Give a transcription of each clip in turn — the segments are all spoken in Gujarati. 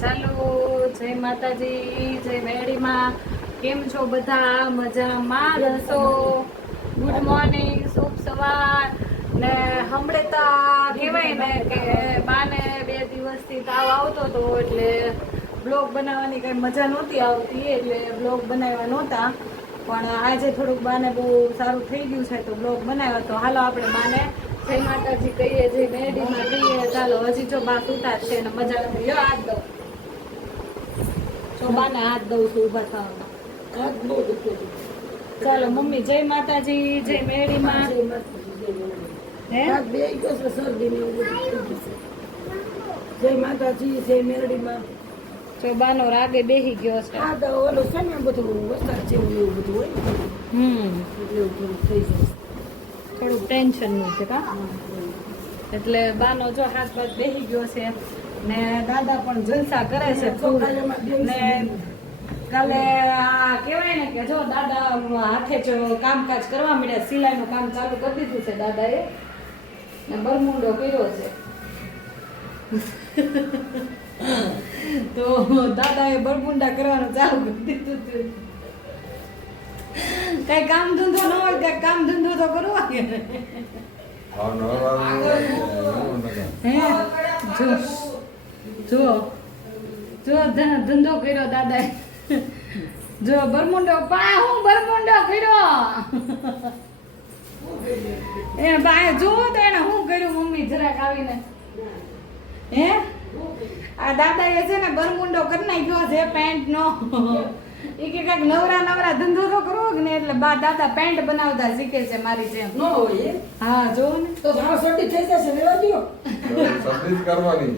ચાલો જય માતાજી જય મેડીમાં કેમ છો બધા? મજામાં હશો ગુડ મોર્નિંગ શુભ સવાર. ને હમણે તો કહેવાય ને કે બાને બે દિવસથી તાવ આવતો હતો એટલે બ્લોગ બનાવવાની કઈ મજા નહોતી આવતી એટલે બ્લોગ બનાવ્યા નહોતા. પણ આજે થોડુંક બાને બહુ સારું થઈ ગયું છે તો બ્લોગ બનાવ્યો. તો હાલો આપણે બાને જય માતાજી કહીએ જય મેડીમાં કહીએ. ચાલો હજી જો બા સુતા છે ને મજા નથી. લ્યો આજ દઉં બાને હાથ દઉં છું ઊભા થવા હાથ બહુ દુખે છે. ચાલો મમ્મી જય માતાજી જય મેળીમાં. ગયો છે, શરદી ને. જય માતાજી જય મેરડીમાં જો બાનો રાગે બેહી ગયો છે. આ તો ઓલો છે ને બધું વરસાદ જેવું એવું બધું હોય. હમ. એટલે એવું થોડું થઈ જાય. થોડુંક ટેન્શનનું છે કા એટલે બાનો જો હાથ પાથ બેહી ગયો છે ને દાદા પણ જલસા કરે છે ને કાલે આ કહેવાય ને કે જો દાદા હાથે જ કામકાજ કરવા મળ્યા સિલાઈનું કામ ચાલુ કરી દીધું છે દાદાએ. ને બરમુંડો કર્યો છે. તો દાદાએ બરમુંડા કરવાનું ચાલુ કરી દીધું છે. કઈ કામ ધંધો ન હોય કઈ કામ ધંધો તો કરવા કે હે? જો. જો જો ધંધો કર્યો દાદા જો બરમુંડો પા, હું બરમુંડો કર્યો. એ બાય જો તો એને હું કર્યું મમ્મી, જરાક આવીને. હે? આ દાદા એ છે ને બરમુંડો કરી નાખ્યો છે, પેન્ટ નો. એ કે કંઈક નવરા નવરા ધંધો તો કરવો કે ને એટલે બા દાદા પેન્ટ બનાવતા શીખે છે મારી જેમ. નો હોય હા જો ને. તો આ સટી થઈ જશે રેવા દ્યો. શરદી જ કરવાની.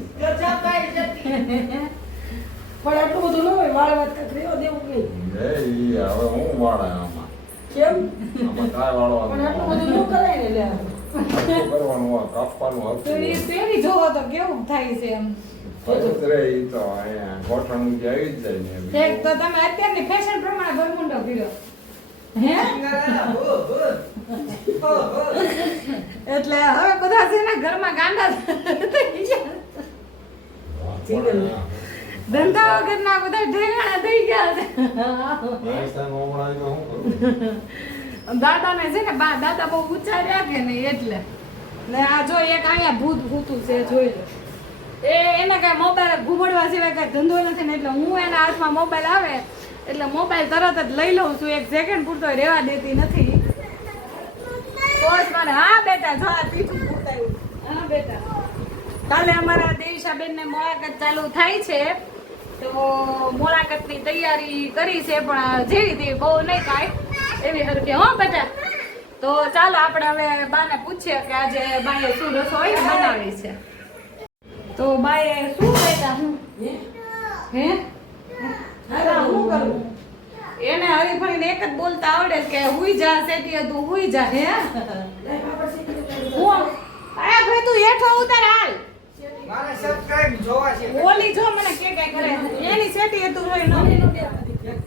પણ આટલું બધું ન હોય વાળ વાત કાંઈક રેવા દેવું નહીં? એ હવે હું વાળા આમાં. કેમ? આમાં કાંઈ પણ આટલું બધું ન કરાય ને લે કરવાનું આ કાપવાનું એ હતું પેલી જોવો તો કેવું થાય છે એમ. પછી જ રે તો અહીંયા ગોઠણ ઊંચી આવી જ જાય ને એક તો તમે અત્યારની ફેશન પ્રમાણે બરમુંડો કર્યો. હે? એટલે હવે બધા છે ને ઘરમાં ગાંડા થઈ ગયા. ધંધા વગરના બધા ઢેગાણા થઈ ગયા છે. દાદાને છે ને બા દાદા બહુ ઊંચા રહ્યા કે નહીં એટલે. ને આ જો એક અહીંયા ભૂત ભૂતું છે, જોઈ લો. એ એને કઈ મોબાઈલ ઘૂમડવા સિવાય કઈ ધંધો નથી ને એટલે હું એના હાથમાં મોબાઈલ આવે, એટલે મોબાઈલ તરત જ લઈ લઉં છું, એક સેકન્ડ પૂરતો રહેવા દેતી નથી. હા બેટા જો આ પીઠું ભૂતાયું હા બેટા. કાલે અમારા દેવીશાબેન ને મુલાકાત ચાલુ થાય છે, તો મુલાકાતની તૈયારી કરી છે, પણ જેવી તેવી બહુ નહીં કાંઈ એવી હરકે હો બેટા? તો ચાલો આપણે હવે બાને પૂછીએ કે આજે બાએ શું રસોઈ બનાવી છે. તો બાએ શું બેટા હું? હે? હે હું કરું? એને હરીફળીને એક જ બોલતા આવડે કે હુઈ જા સેતી હતું હુઈ જા હે. હું? અરે ભાઈ તું હેઠો ઉતાર હાલ. મારે સબસ્ક્રાઇબ જોવા છે. ઓલી જો મને કે કઈ કરે. એની સેટી હતું હોય ન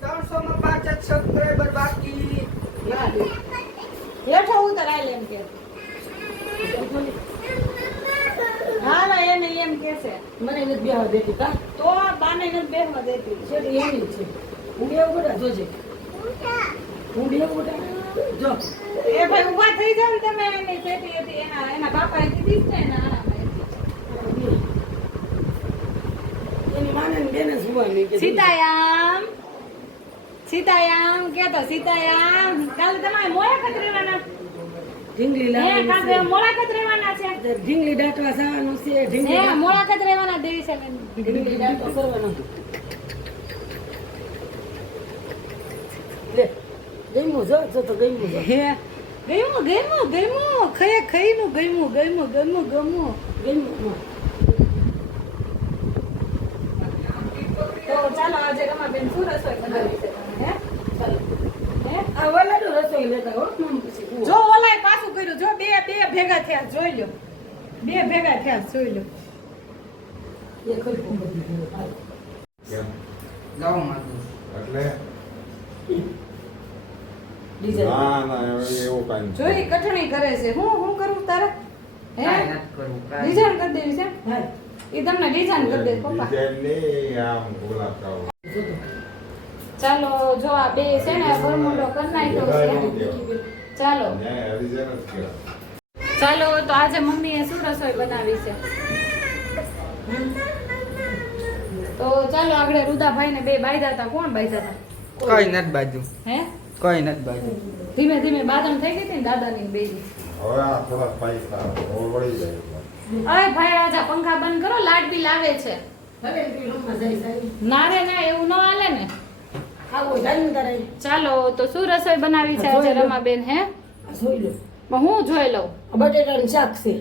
ત્રણસો માં પાંચ જ સબસ્ક્રાઇબર બાકી. હેઠો ઉતાર હાલ એમ કે. હા ના એને એમ કે છે. મને નથી બેહવા દેતી કા? તો બાને નથી બેસવા દેતી. શેઠી એની જ છે. હું બેહું બેટા જોજે. હું બેહું બેટા જો. એ ભાઈ ઊભા થઈ જાવ તમે એની હતી એના એના બાપાએ જ છે ને એની માને બેને સુવાની. સીતાયામ સીતાયામ કે તો સીતાયામ કાલે તમારે મુલાકાત રહેવાના. ઢીંગલી હે કાલે છે. મુલાકાત રહેવાના છે. ઢીંગલી દાટવા જવાનું છે હે ઢીંગલી મુલાકાત રહેવાના દેવી છે ઢીંગલી દાટવા કરવાનો લે ગમ્યું જો જો તો ગમ્યું જો હે ગયમું ગયમું ગયમું ખયે ખઈનું ગયમું ગયમું ગયમું ગમું ગમ્યું તો ચાલો આજે રમાબેન શું રસોઈ બનાવી છે તમે હે ચાલો હે આ રસોઈ લેતા હોય મમ્મી પછી જો ઓલાય પાછું કર્યું જો બે બે ભેગા થયા જોઈ લો બે ભેગા થયા જોઈ લો એ ખરી જાઓ માતું એટલે? ના ના એવું કાંઈ જોઈ કઠણી કરે છે. હું હું કરું તારે? હે? કાંઈ કાંઈ ડિઝાઇન કરી દેવી છે? એ તમને ડિઝાઇન કરી દે પપ્પા. ડિઝાઇન આમ. ચાલો જો આ બે છે ને બરમુડો કરી નાખ્યો છે. ચાલો. ચાલો તો આજે મમ્મીએ શું રસોઈ બનાવી છે? તો ચાલો આગળ રુદાભાઈ ને બે બાયદા હતા. કોણ બાયદા હતા? કઈ નથી બાજુ હે? કઈ નથી બાજુ ધીમે ધીમે બાદમ થઈ ગઈ હતી ને દાદાની બે હવે આ થોડા પૈસા ઓળવડી જાય અરે ભાઈ રાજા પંખા બંધ કરો લાઈટ લાવે છે. ના રે ના એવું ન હાલે ને. ચાલો તો શું રસોઈ બનાવી છે આજે રમાબેન હે? હું જોઈ લઉં. બટેટાનું શાક છે.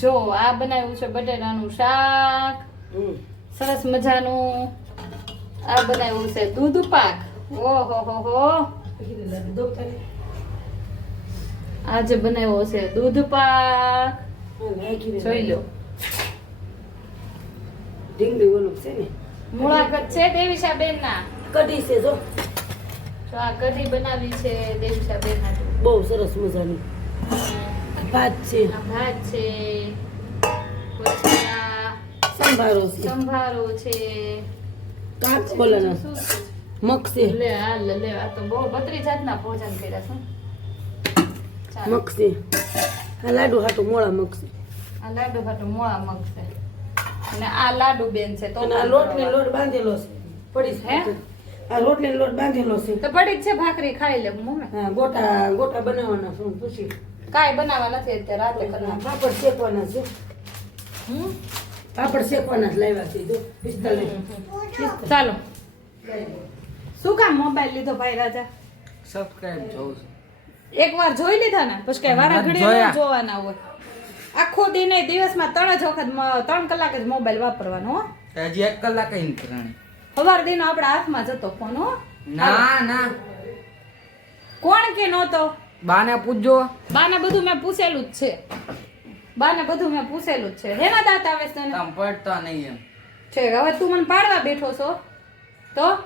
જો આ બનાવ્યું છે બટેટાનું શાક. સરસ મજાનું. આ બનાવ્યું છે દૂધ પાક. ઓહો હો હો. આજે બનાવ્યો છે દૂધ પાક. જોઈ લો. ઢીંગલી ઓલું છે ને? મુલાકાત છે દેવીશાબેન ના કઢી છે જો. જો આ કઢી બનાવી છે દેવીશાબેન હાટુ. બહુ સરસ મજાની. ભાત છે. ભાત છે. સંભારો છે. સંભારો છે. કાંચ બોલાના. છે? લે આ લે આ તો બહુ બત્રી જાતના ભોજન કર્યા છે ચાલો. આ લાડુ હાટું મોળા મગ આ લાડુ હાટુ મોળા મગ અને આ લાડુ બેન છે તો આ લોટ ને લોટ બાંધેલો છે. પડી હે? છે આ રોટલી લોટ બાંધેલો છે. તો પડી જ છે ભાખરી ખાઈ લે મમ્મી હા ગોટા ગોટા બનાવવાના શું પૂછી. કાંઈ બનાવવા નથી અત્યારે રાતે કરવા પાપડ શેકવાના છે. હમ પાપડ શેકવાના જ લાવ્યા છે જો પિસ્તલ ચાલો. શું કામ મોબાઈલ લીધો ભાઈ રાજા? સબસ્ક્રાઇબ જોઉં છું. એક વાર જોઈ લીધા ને? પછી કઈ વારા ઘડી જોવાના હોય. આખો દિને દિવસમાં ત્રણ જ વખત ત્રણ કલાક જ મોબાઈલ વાપરવાનો હો. હજી એક કલાક સવાર દિન આપણા હાથમાં જતો ફોન હો. ના ના. કોણ કે નહોતો? બાને પૂછજો. બાને બધું મેં પૂછેલું જ છે. બાને બધું મેં પૂછેલું જ છે. હેના દાંત આવે છે તને? પડતા નહીં એમ. છે હવે તું મને પાડવા બેઠો છો. તો?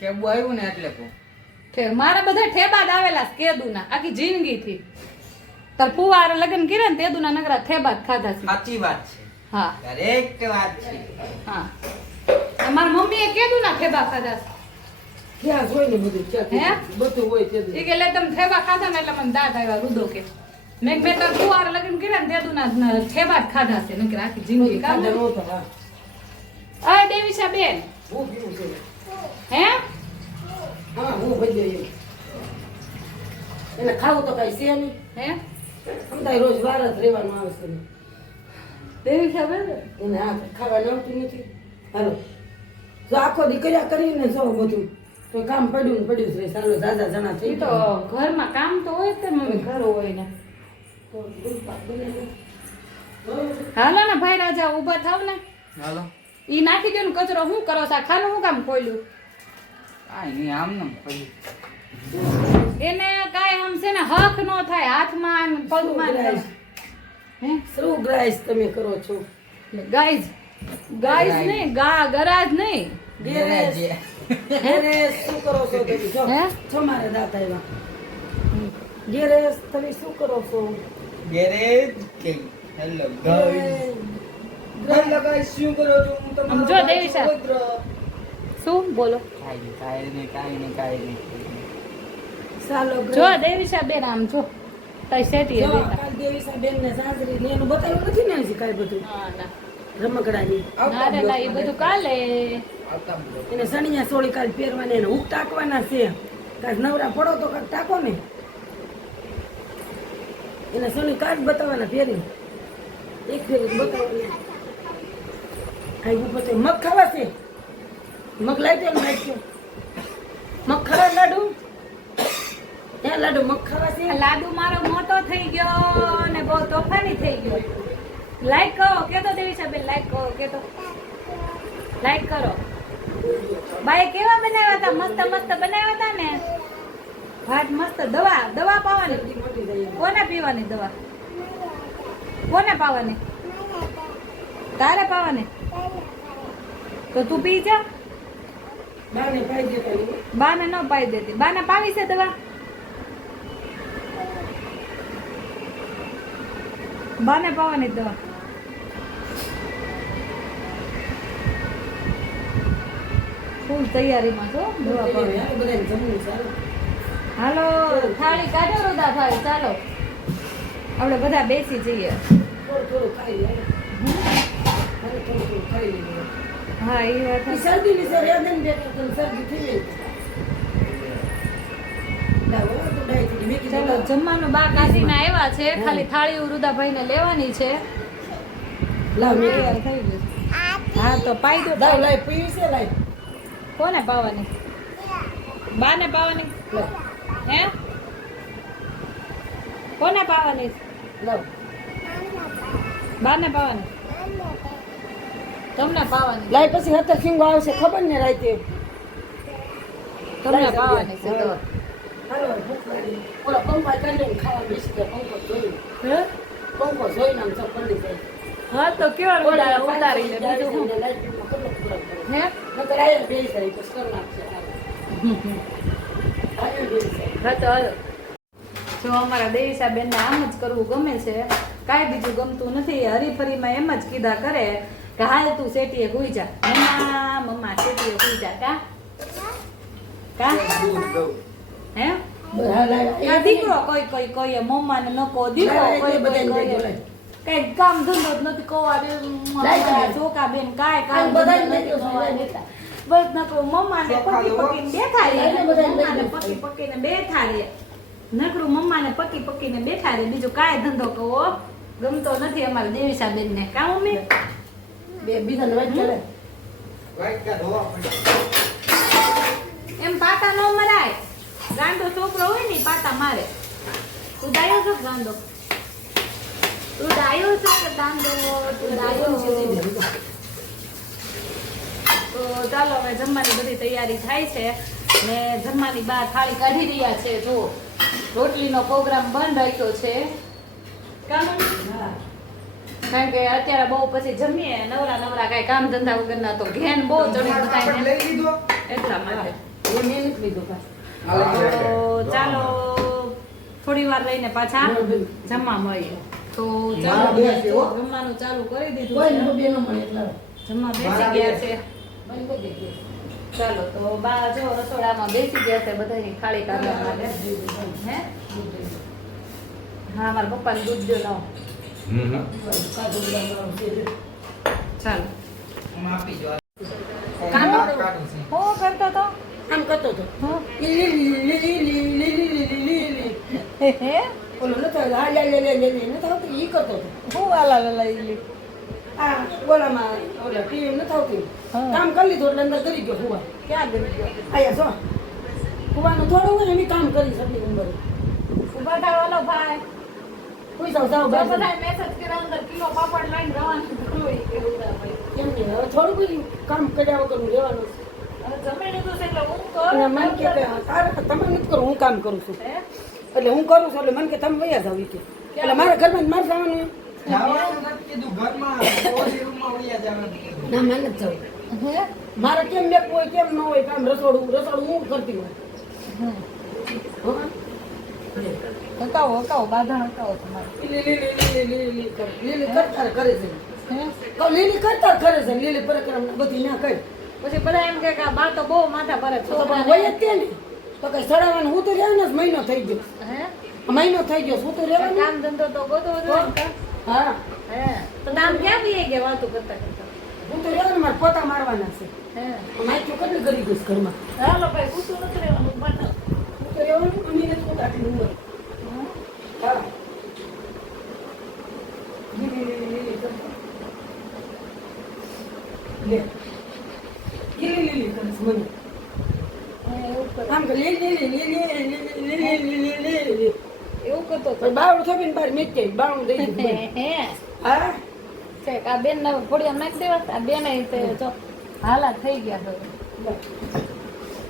ઠેબુ આવ્યું ને એટલે કહું. ઠેક મારા બધા ઠેબા જ આવેલા કે કેદુના. આખી જિંદગીથી. તાર ફુવાર લગ્ન કર્યા ને તેદુના નગરા ઠેબા જ ખાધા છે. સાચી વાત છે. હા. કરેક્ટ વાત છે. હા. અને મારા મમ્મીએ કેદુના થેબા ખાધા. ક્યાં જોઈ ને બધું? હે? બધું હોય તે એ કે લે તમે થેબા ખાધા ને એટલે મને દાંત આવ્યા રૂદો કે. મેં મેં તો કુવાર લગ્ન કર્યા ને તેદુના ના થેબા જ ખાધા છે. નકર આખી જિંદગી ખાધા હા. દેવી દેવીશા બેન. હું હે? હા એમ. એને ખાવું તો કઈ છે નહીં. હે? સમજાય રોજ વાર જ રહેવાનું આવે છે દેવીશા બેન. એને આ ખાવા આવતું નથી. હાલો. જો આખો દી કર્યા કરીને જો બધું. તો કામ પડ્યું ને પડ્યું છે. ચાલો દાદા જણા થઈ એ તો ઘરમાં કામ તો હોય જ મમ્મી. ઘર હોય ને. હાલો ને ભાઈ રાજા ઊભા થાવ ને. હાલો. ઈ નાખી દો ને કચરો. શું કરો સા ખાલો ખાનું શું કામ ખોલ્યું? કાંઈ નહીં આમ ને ખોલ્યું. એને કાંઈ આમ છે ને હક નો થાય. હાથમાં પગમાં શું ગ્રાઈસ તમે કરો છો? ગાઈઝ ગાઈઝ નહીં ગા ગરાજ નહીં. ગેરેજ. ગેરેજ શું કરો છો તમે? જો હે? છો મારે દાતા એવા ગેરેજ તમે શું કરો છો? ગેરેજ કે હેલો ગાઈઝ. હેલો ગાઈસ શું કરો છો? હું આમ જો દેવીશા. શું? બોલો. કાઈ કાઈ નહીં કાંઈ નહીં કાંઈ નહીં. ચાલો જો સાહેબ બેન આમ જો. તાઈ સેટી કાલ બેન ને સાસરી ને એનું બતાવ્યું નથી ને હજી કાંઈ બધું? ના. રમકડાની. ના રે ના એ બધું કાલે. એને સણિયા સોળી કાલ પહેરવાના એને હુક ટાંકવાના છે. કાંઈક નવરા પડો તો કાંઈક ટાંકો ને. એને સણી કાચ બતાવવાના પહેરી. એક ફેરી બતાવવાના. આ ઉપર મગ ખાવા છે. મગ લાવી દે મગ ખાવા લાડુ? લાડુ મખાવાથી છે. લાડુ મારો મોટો થઈ ગયો અને બહુ તોફાની થઈ ગયો. લાઈક કરો કેતો દેવી સાહેબ લાઈક કરો કેતો. લાઈક કરો. બાય કેવા બનાવ્યા હતા? મસ્ત મસ્ત બનાવ્યા હતા ને? ભાત મસ્ત દવા દવા પાવાની. કોને પીવાની દવા? કોને પાવાની? તારે પાવાની? તો તું પી જા. બાને ન પાઈ દેતી. બાને પાવી છે દવા? બાને પાવાની દવા ફૂલ તૈયારીમાં છો દવા પાવાની હાલો થાળી કાઢો રોદા થાળી ચાલો. આપણે બધા બેસી જઈએ. હા એ વાત શરદી ની સર યાદ ને શરદી થઈ ગઈ. ચાલો. જમવાનું બા કાઢીને આવ્યા છે ખાલી થાળી વૃદ્ધાભાઈને લેવાની છે. હા તો પાઈ દો લાવ, લાવ, પીવી છે, લાવ. કોને પાવાની? બાને પાવાની? હે? કોને પાવાની? લાવ. બાને પાવાની? તમને પાવાની. લાવ, પછી હતર ખીંગો આવશે ખબર ને રાતે. તમને પાવાની છે તો. હાલો, ભૂખ લાગી. ઓલો પંખા કાઢીને ખાવા બેસી ગયા, પંખો જોઈને. હે? પંખો જોઈને આમ ચપ પડી જાય. હા તો કેવા બધા પધારી લે બીજું પડે. હે નકર આયા બેસી જાય, પછી કરી નાખશે. હા તો હાલો. જો અમારા દેવીસા બેનને આમ જ કરવું ગમે છે કાંઈ બીજું ગમતું નથી હરીફરીમાં એમ જ કીધા કરે કે હાલ તું શેટીએ હુઈ જા મમ્મા મમ્મા શેટીએ હુઈ જા કા કા મમ્મા ને પકી પકી ને બેઠા રે બીજો કાય ધંધો કહો ગમતો નથી અમારે દેવી સાહેબ ને કામ અમે બે બીજા એમ પાકા નો મરાય. ગાંડો છોકરો હોય ને પાટા મારે. તું ડાયો છો ગાંડો? તું ડાયો છો કે ગાંડો? તું ડાયો તો ચાલો હવે જમવાની બધી તૈયારી થાય છે. ને જમવાની બહાર થાળી કાઢી રહ્યા છે. જો રોટલીનો પ્રોગ્રામ બંધ રાખ્યો છે. કામ? હા. કારણ કે અત્યારે બહુ પછી જમીએ. નવરા નવરા કાંઈ કામ ધંધા વગરના તો ઘેન બહુ લીધો. એટલા માટે. લીધું. તો ચાલો થોડી વાર લઈને પાછા જમવા મળીએ. તો ચાલો જમવાનું ચાલુ કરી દીધું જમવા બેસી ગયા છે. ચાલો તો બા જો રસોડામાં બેસી ગયા છે બધાની ખાલી કરવા માટે. હે હા મારા પપ્પાને દૂધ જો લાવો. ચાલો. કામ કરતો તો. આમ કરતો તો. હા. હે ઓલો નતો આ લે લે લે લે નતો આવતી ઈ કરતો હું. આલા લલા ઈ આ ગોળામાં ઓલા ટીવી નતો આવતી કામ કરી લીધું એટલે અંદર કરી ગયો હુવા ક્યાં કરી ગયો આયા જો થોડું હોય એની કામ કરી શકી અંદર ઊભા ઓલો ભાઈ કોઈ જાવ મેસેજ કર્યા અંદર કિલો પાપડ લઈને રવાનું થોડું કામ કર્યા વગર રહેવાનું અને કે તમે નથી કરો હું કામ કરું છું. હે? એટલે હું કરું છું એટલે મન કે તમે વયા જાવ કે. એટલે મારા ઘરમાં જ મારે જવાનું ના મારે નથી જવું. મારે કેમ મેં કોઈ કેમ ન હોય કામ રસોડું રસોડું હું કરતી હોય? હકાવો હકાવો બાંધણ હકાવો તમારે. લીલી લીલી લીલી લીલી લીલી કરે. લીલી કરતા કરે છે. લીલી કરતા કરે છે લીલી પરિક્રમ બધી ના કરી. પછી બધા એમ કે બા તો બહુ માથા ભરે તો તો હોય જ તે ને તો કઈ સડાવાનું હું તો રહેવાનું જ મહિનો થઈ ગયો હે મહિનો થઈ ગયો હું તો રહેવાનું કામ ધંધો તો ગોતો હા હે તો આમ ક્યાં બી ગયા વાતો કરતા કરતા હું તો રહેવાનું મારે પોતા મારવાના છે હે માઇક્યો કેટલી કરી ગયું ઘરમાં હાલો ભાઈ પૂછું નથી રહેવાનું પણ હું તો રહેવાનું અમીને પોતા આટલી ઉંમર હા લીલી મને આમ કે લીલી લીલી લીલી લીલી લીલી લીલી એવું કરતો હતો બાવડું થકી ને બાર મીટ ગઈ હે હા આ બેન ફોડિયા નાખી દેવા આ હાલા થઈ ગયા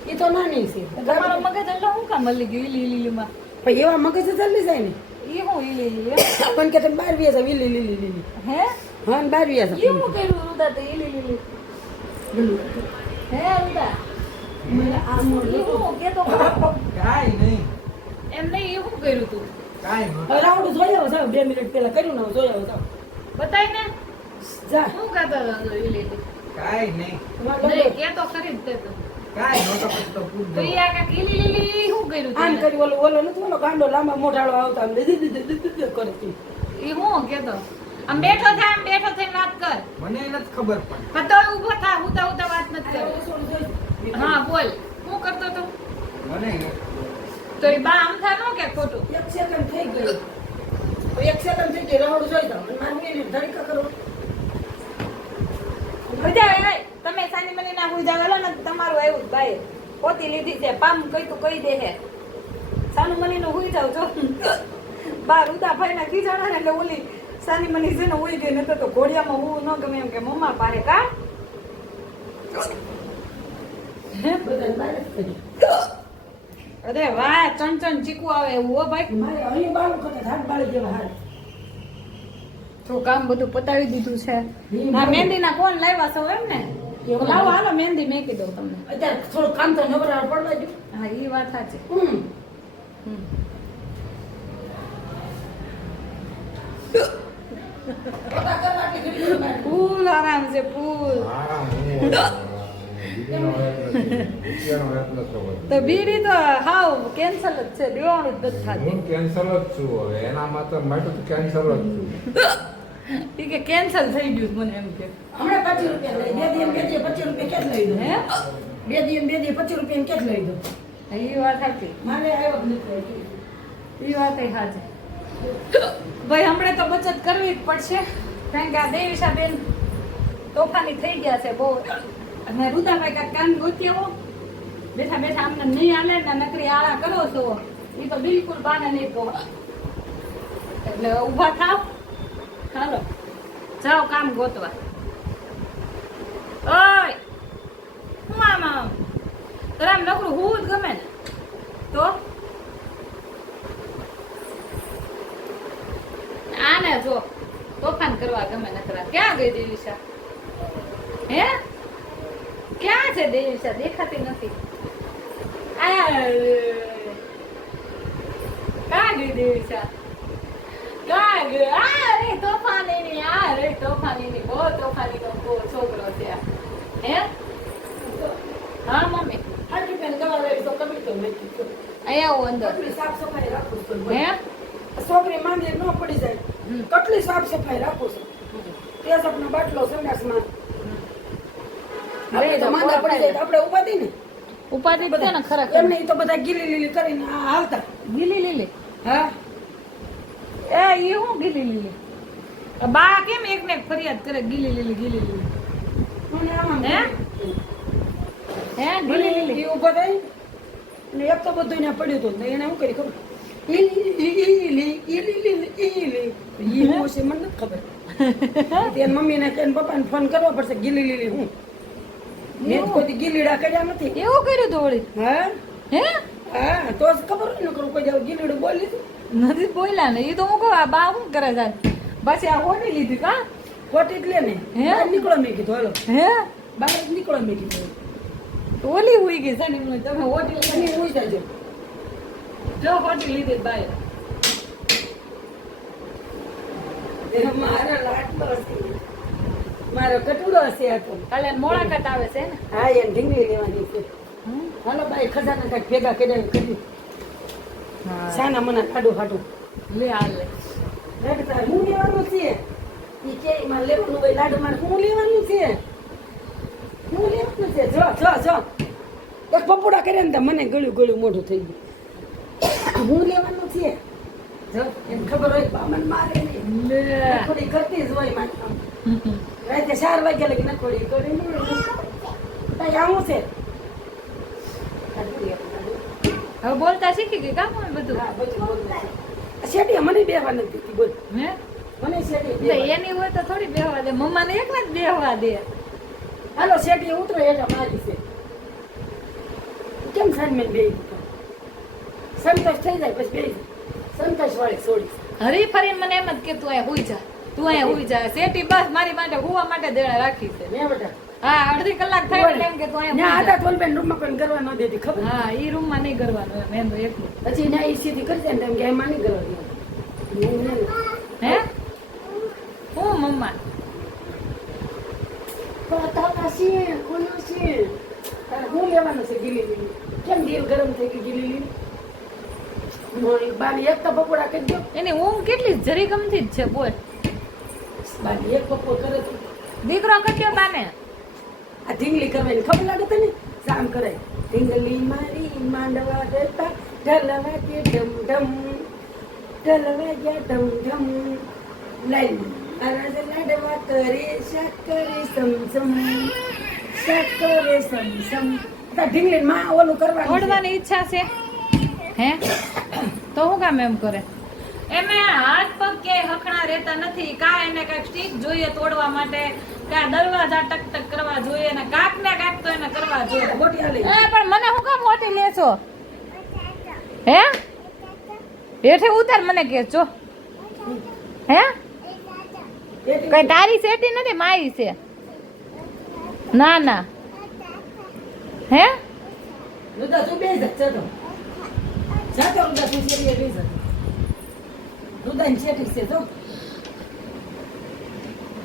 એ તો નાની છે તમારો મગજ એટલે કામ મળી ગયું લીલી લીલીમાં પણ એવા મગજ ચાલી જાય ને એ હું લીલી લીલી પણ કે તમે બાર વ્યાસ લીલી લીલી હે હા બાર વ્યાસ એવું કર્યું રૂદા તો લીલી લીલી બે મિનિટ પેલા કર્યું ને જોયા બતાય ને. શું કહેતા કાઈ નહીં. કે તો ખરી જ કાઈ નતો કર્યું આમ ઓલો ઓલો નથી ઓલો ગાંડો લાંબા મોઢાળો આવતા દીદી દીદી દીદી કરતી એ હું કેતો? આમ બેઠો થાય આમ બેઠો થઈને વાત કર. મને નથી ખબર પણ. પણ ઊભો થા હું તો વાત નથી કરે. હા બોલ. હું કરતો તો? મને તો એ બા આમ થા નો કે ખોટું? એક સેકન્ડ થઈ ગયું. એક સેકન્ડ થઈ ગઈ રહોડ જોઈ તો એને ધડકા કરો. બધા એ તમે સાની મને ના હુઈ જાવ ને તમારું આવ્યું જ બાય. પોતી લીધી છે પામ કઈ તું કઈ દે હે. સાનું મને નું હુઈ જાવ જો. બાર ઉદા ભાઈ ના ખીજાણા ને એટલે ઓલી સાની મને છે ને ઉઈ ગઈ નતો તો ઘોડિયામાં હું ન ગમે એમ કે મમ્મા પારે કા? જ. અરે વાહ ચણ ચણ ચીકુ આવે એવું હો ભાઈ. મારે અહીં બાળું કરતા હાથ બાળી જેવા હાલ તો કામ બધું પતાવી દીધું છે. આ મહેંદી ના કોણ લાવ્યા છો એમ ને? લાવો હાલો મહેંદી મેકી દઉં તમને. અત્યારે થોડું કામ તો નવરા પડવા દો હા એ વાત સાચી. હમ. હમ. પોતા કરવા કે ઘડી ઘડી બાર. ફૂલ છે ફૂલ. તો બીડી તો હાવ કેન્સલ જ છે દેવાનું જ નથી થતું. કેન્સલ જ છું હવે. એના માટે માટે તો કેન્સલ જ છું. ઈ કે કેન્સલ થઈ ગયું મને એમ કે. હમણાં પચીસ રૂપિયા લઈ. બે બે પચીસ રૂપિયા ક્યાં લઈ દો હે? બે દી બે દી પચીસ રૂપિયા ક્યાં લઈ દો એ વાત સાચી મારે આવ્યો નથી એ વાત સાચી ભાઈ હમણાં તો બચત કરવી જ પડશે. કારણ કે આ દેવીશાબેન તોફાની થઈ ગયા છે બહુ. અને રુદાભાઈ કાંઈક કામ ગોત્યો બેઠા બેઠા અમને નહીં હાલે ને નકરી આળા કરો છો. એ તો બિલકુલ બાને નહીં કહો. એટલે ઊભા થાવ. ચાલો જાઓ કામ ગોતવા. ઓય! મામા આમ આમ? તારે નકરું હું જ ગમે ને. તો? આને જો, તોફાન કરવા ગમે નકરા. ક્યાં ગઈ દેવીશા હે? ક્યાં છે દેવીશા દેખાતી નથી. આ ક્યાં ગઈ દેવીશા ક્યાં ગઈ? આ રે તોફાનીની આ રે તોફાનીની બહુ તોફાનીનો બહુ છોકરો છે. હે? હા મમ્મી. આઠ રૂપિયાની દવા તો કમી તો વેચી અહીંયા અંદર. સાફ સફાઈ રાખું છું હે? છોકરી માંદી ન પડી જાય. કેટલી સાફ સફાઈ રાખું છું. તેજબનો બાટલો સંડાસમાં આપણે તો માંદા પડી જાય તો આપણે ઉપાધી ને. ઉપાધિ જ ને ખરેખર એમને તો બધા ગીલી લીલી કરીને હાલતા. ગીલી લીલી? હા. એ ઈ હું ગીલી લીલી? બા કેમ એક ને ફરિયાદ કરે ગીલી લીલી ગીલી લીલી? હે? હે ગીલી લીલી? ઈ ઊભો થાય. ને એક તો બધું એને પડ્યું હતું. તો એને શું કરી ખબર? હું મને નથી ખબર. મમ્મી ને પપ્પા ને પપ્પાને ફોન કરવો પડશે ગીલી લીલી હું? મેં કોઈ ગીલીડા કર્યા નથી. એવું કર્યું તો વળી હા? હે? હા તો ખબર ને કરું કોઈ જાવ ગીલીડું બોલી નથી બોલ્યા ને એ તો હું કહું આ બા શું કરે છે? પછી આ હોની લીધી કા ખોટી જ લે ને. હે? નીકળો મેં કીધું હાલો. હે? બહાર નીકળો મેં કીધું ઓલી હુઈ ગઈ છે મને તમે ઓટી અને લીધી. જાજો. જો હોડી લીધી બાય. મારો લાડલો હશે મારો કટુડો હશે હતો. તો કાલે મોળાકત આવે છે ને? હા એમ ઢીંગલી લેવાની છે? હાલો બાઈ ખજાના કાંઈક ભેગા કર્યા કર્યું સાના મના કાઢું હાટું લે હાલ લે. રડતા હું લેવાનું છે? ઈ કે માં લેવાનું હોય લાડુ મારે હું લેવાનું છે? હું લેવાનું છે? જો જો જો. એક પપોડા કર્યા ને તો મને ગળ્યું ગળ્યું મોઢું થઈ ગયું. હું લેવાનું છે? જો એમ ખબર હોય બામણ મારે નખોડી કરતી જ હોય મારી રાતે ચાર વાગ્યા લગી નખોડી કરી આવું છે. હવે બોલતા શીખી ગઈ કામ બધું. શેઠીએ મને બેહવા નથી દીધી બોલ. હે? મને એટલે એની હોય તો થોડી બેહવા દે. મમ્માને એકલા જ બેહવા દે. હાલો શેઠીએ ઉતરો એટલે મારી છે. કેમ સાંજમેં બે સંતોષ થઈ જાય પછી બે સંતોષ વાળી છોડી. હરી ફરીને મને એમ જ કહેતું હોય હુઈ જા. તું અહીંયા હુઈ જા. સેટી બસ મારી માટે હુવા માટે દેણા રાખી છે. હા અડધી કલાક થાય એટલે એમ કે તું અહીંયા આટા તોલબેન રૂમમાં કોઈ કરવા ન દેતી ખબર? હા ઈ રૂમમાં નહીં કરવાનું એમ એમ એકલું પછી ના ઈ સીધી કરશે ને એમ કે એમાં નહીં કરવા દેવાનું. હું. હે મમ્મા? આ છે કોનો છે હું લેવાનું છે ગીલી લીલી કેમ ગીલ ગરમ થઈ ગઈ ગીલી લીલી મોરી બાની એક તો પકોડા કરી દો. એની ઊંઘ કેટલી જરી ગમતી જ છે બોલ. બાની એક પપ્પો કરે દીકરો કટ્યો તાને આ ઢીંગલી કરવાની ખબર લાગે તને? સામ કરે ઢીંગલી મારી માંડવા દેતા ઢલવા કે ઢમ ઢમ ઢલવા ગયા ઢમ ઢમ લાઈ અરજ લાડવા કરે શકરે સમસમ. શકરે સમ શાક કરે સમ સમ તા ઢીંગલી માં ઓલું કરવાનું છે. ઓડવાની ઈચ્છા છે? હે? તો હું કામ એમ કરે? એને હાથ પગ કે હખણા રહેતા નથી. કા એને કાંઈક સ્ટીક જોઈએ તોડવા માટે. કા દરવાજા ટક ટક કરવા જોઈએ ને કાક ને કાક તો એને કરવા જોઈએ. મોટી હાલી. એ પણ મને હું કામ મોટી લેશો હે? હેઠે ઉતાર મને કે છો. હે? કઈ તારી સેટી નથી મારી છે. ના ના. હે? લુદા તું બેસ જા ચાલો જાતો રુદા તું શેરીએ બેસ જા રુદાની શેરી છે જો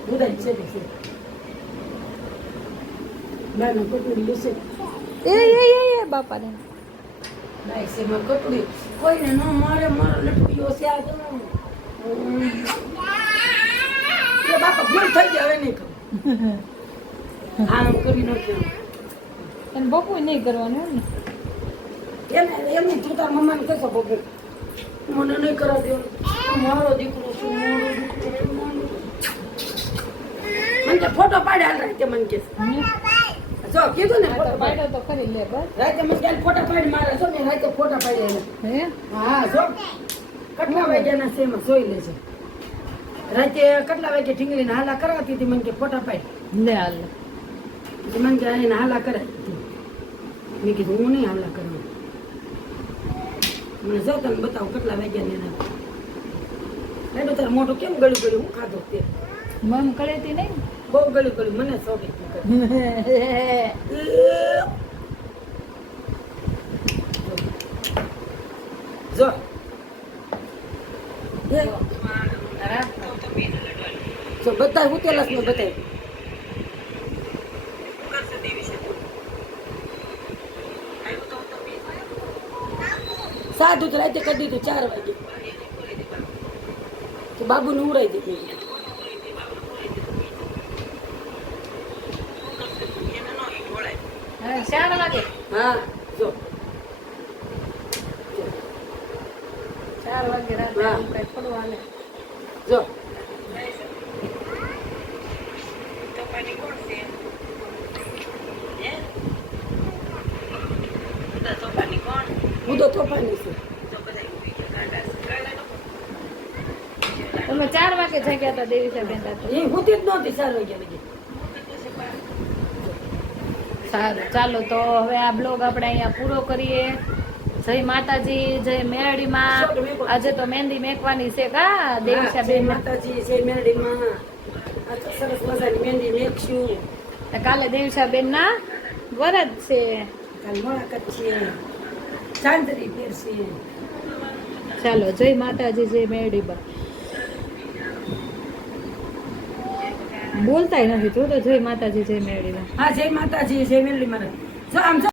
રુદાની શેરી છે નાનું કટોરી છે એ એ એ બાપા ને નાઈ છે માં કટોરી કોઈને ન મારે મારો લટકીઓ છે આ તો. એ બાપા ભૂલ થઈ જાય નહીં આમ કરી નાખ્યું એને બપુ નહીં કરવાનું એમ એમની તું તાર મમ્માને કહેશો બબુ મને નહીં કરા દેવાનું મારો દીકરો છું મારો દીકરો મને ફોટો પાડ્યા હાલ રાતે મને કે જો કીધું ને ફોટો પાડ્યો તો ખરી લે બસ. રાતે મને કે ફોટા પાડી મારે છો ને રાતે ફોટા પાડ્યા હે? હા જો. કેટલા વાગ્યાના છે એમાં જોઈ લેજો રાતે કેટલા વાગે ઢીંગલીને હાલા કરાવતી હતી મને કે ફોટા પાડી. લે હાલ. મને કે હાલા કરાવી હતી મેં કીધું હું નહીં હાલા કરાવું. મને જો તમે બતાવો કેટલા વાગ્યા ને એના. એનું તારે મોટું કેમ ગળ્યું ગળ્યું? હું ખાધો તે? મમ કળેતી નહીં? બહુ ગળ્યું ગળ્યું મને શોખ જો. જો. બધા ઉતેલા જ ને બતાવ્યું જ રાતે કરી દીધું ચાર વાગે. તો બાબુને ઉડાઈ દીધું. હા જો. ચાર વાગે રાતે હા. આવું કાંઈ થોડું હાલે જો હું તો તોફાની છું. તમે ચાર વાગે જાગ્યા હતા દેવી સાહેબ એ હુતી જ નહોતી ચાર લગી સારું ચાલો તો હવે આ બ્લોગ આપણે અહીંયા પૂરો કરીએ. જય માતાજી જય મેરડીમાં. આજે તો મહેંદી મેકવાની છે કા દેવી બેન માતાજી જય મેરડીમાં. સરસ મજાની મહેંદી મેકશું. કાલે દેવસા બેન ના વરદ છે. કાલે મુલાકાત છે. ચાંદરી પહેરશે ચાલો જય માતાજી જય મેરડીમાં બોલતાય નથી તો જય માતાજી જય મેરડીમાં હા જય માતાજી જય મેરડી મારા જો આમ